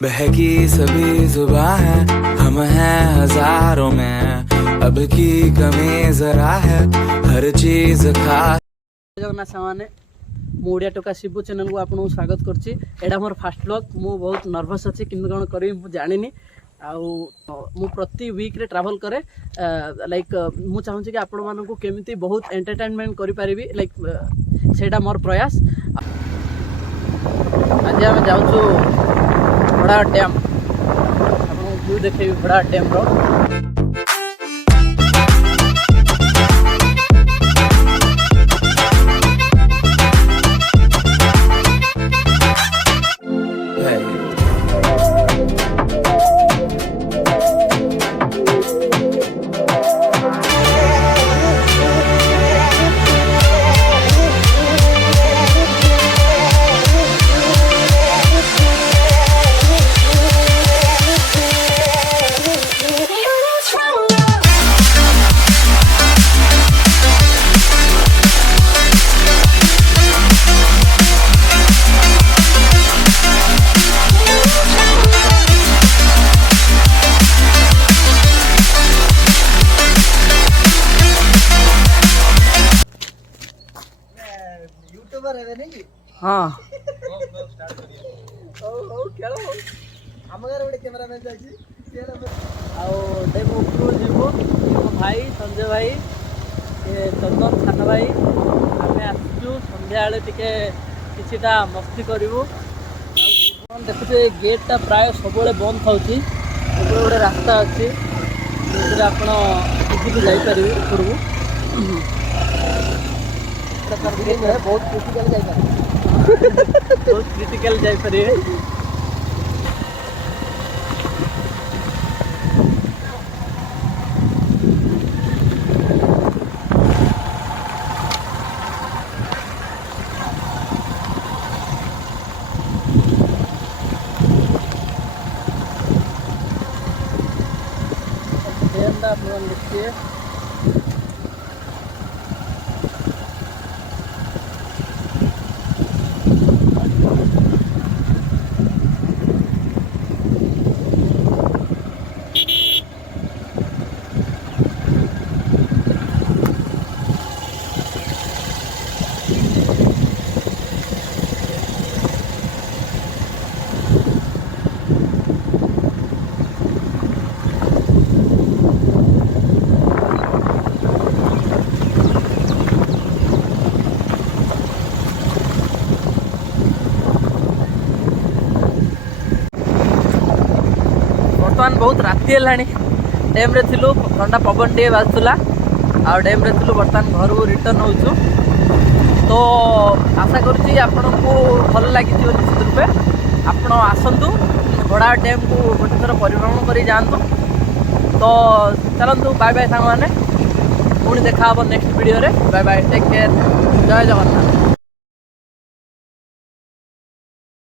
बहकी सभी जुबां है, हम हैं हजारों में, अब की कमी जरा है, हर चीज खास। जगन्नाथ सामाने मु ओडिया टोका शिबू चैनल को आपको स्वागत करछि। एडा मोर फास्ट व्लॉग। मु बहुत नर्वस अछि किंतु कोन करी मु जानिनी। मु प्रति वीक रे ट्रैवल करे लाइक मु चाहूँ कि आपण मानकु केमिति बहुत एंटरटेनमेंट करि परिबी लाइक सेटा मोर प्रयास। आज हम जाउछु बड़ा डैम, आपन व्यू देखेबी बड़ा डैम रो। हाँ डेम उपरू जीवु भाई संजय भाई चंदन छान भाई आम आसचु सन्ध्या टिके किछिटा मस्ती करूँ। देखुचे गेटा प्राय सब बंद था गोटे रास्ता अच्छी आप जापर उपरकू बहुत क्रिटिकल बहुत क्रिटिकल जापर। देखिए बर्तमान बहुत राति है डैम रे थिलु ठंडा पवन टे बाजुला आ डैम रे थिलु बर्तमान घर को रिटर्न होचु। तो आशा करुच्ची आपन को भल लगी निश्चित रूपे आपण आसतु बड़ा डैम को गोटे थर परिभ्रमण कर जातु। तो चलतु बाय बाय सांग मैंने पुणी देखा नेक्स्ट वीडियो रे। बाय बाय, टेक केयर, जय जगन्नाथ।